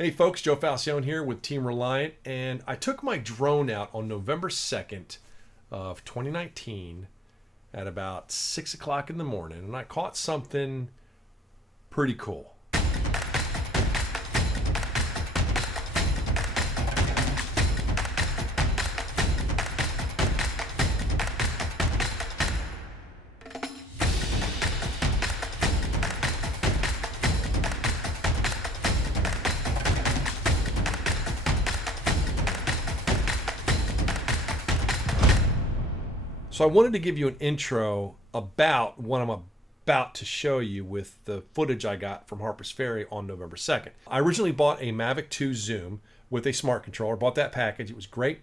Hey folks, Joe Falcione here with Team Reliant, and I took my drone out on November 2nd of 2019 at about 6 o'clock in the morning, and I caught something pretty cool. So I wanted to give you an intro about what I'm about to show you with the footage I got from Harper's Ferry on November 2nd. I originally bought a Mavic 2 Zoom with a smart controller, bought that package, it was great.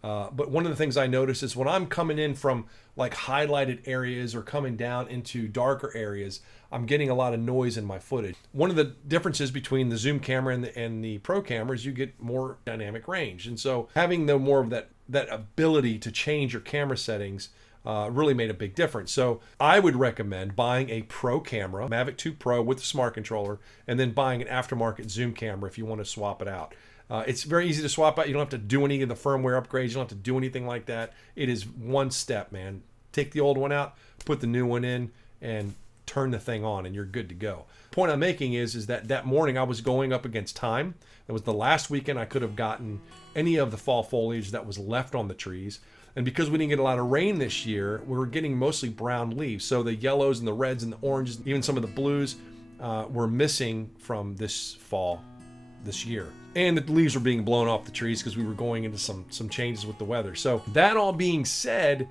But one of the things I noticed is when I'm coming in from like highlighted areas or coming down into darker areas, I'm getting a lot of noise in my footage. One of the differences between the Zoom camera and the Pro camera is you get more dynamic range. And so having more of that ability to change your camera settings really made a big difference. So I would recommend buying a Pro camera, Mavic 2 Pro with the smart controller, and then buying an aftermarket Zoom camera if you want to swap it out. It's very easy to swap out. You don't have to do any of the firmware upgrades. You don't have to do anything like that. It is one step, man. Take the old one out, put the new one in, and turn the thing on, and you're good to go. The point I'm making is that morning I was going up against time. It was the last weekend I could have gotten any of the fall foliage that was left on the trees. And because we didn't get a lot of rain this year, we were getting mostly brown leaves. So the yellows and the reds and the oranges, even some of the blues were missing from this fall this year. And the leaves were being blown off the trees because we were going into some changes with the weather. So that all being said,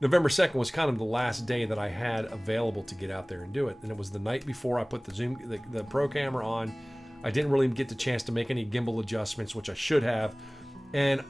November 2nd was kind of the last day that I had available to get out there and do it. And it was the night before I put the Pro camera on. I didn't really get the chance to make any gimbal adjustments, which I should have. And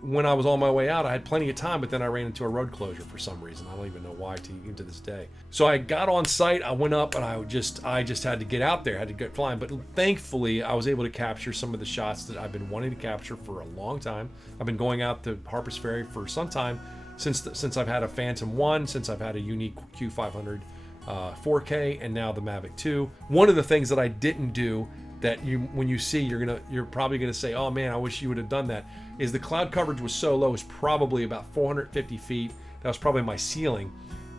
when I was on my way out, I had plenty of time, but then I ran into a road closure for some reason. I don't even know why even to this day. So I got on site, I went up, and I just had to get out there, had to get flying. But thankfully, I was able to capture some of the shots that I've been wanting to capture for a long time. I've been going out to Harper's Ferry for some time, since I've had a Phantom 1, since I've had a unique Q500 4K, and now the Mavic 2. One of the things that I didn't do that when you see, you're probably gonna say, oh man, I wish you would have done that, is the cloud coverage was so low, it's probably about 450 feet. That was probably my ceiling.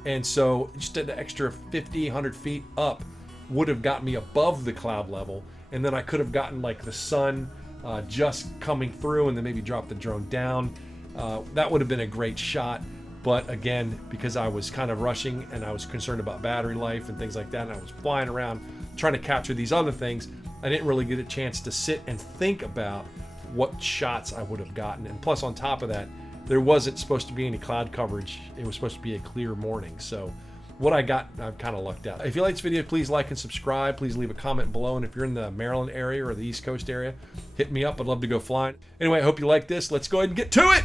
And so just an extra 50, 100 feet up would have got me above the cloud level. And then I could have gotten like the sun just coming through and then maybe drop the drone down. That would have been a great shot. But again, because I was kind of rushing and I was concerned about battery life and things like that, and I was flying around trying to capture these other things, I didn't really get a chance to sit and think about what shots I would have gotten. And plus, on top of that, there wasn't supposed to be any cloud coverage. It was supposed to be a clear morning. So what I got, I've kind of lucked out. If you like this video, please like and subscribe. Please leave a comment below. And if you're in the Maryland area or the East Coast area, hit me up. I'd love to go flying. Anyway, I hope you like this. Let's go ahead and get to it.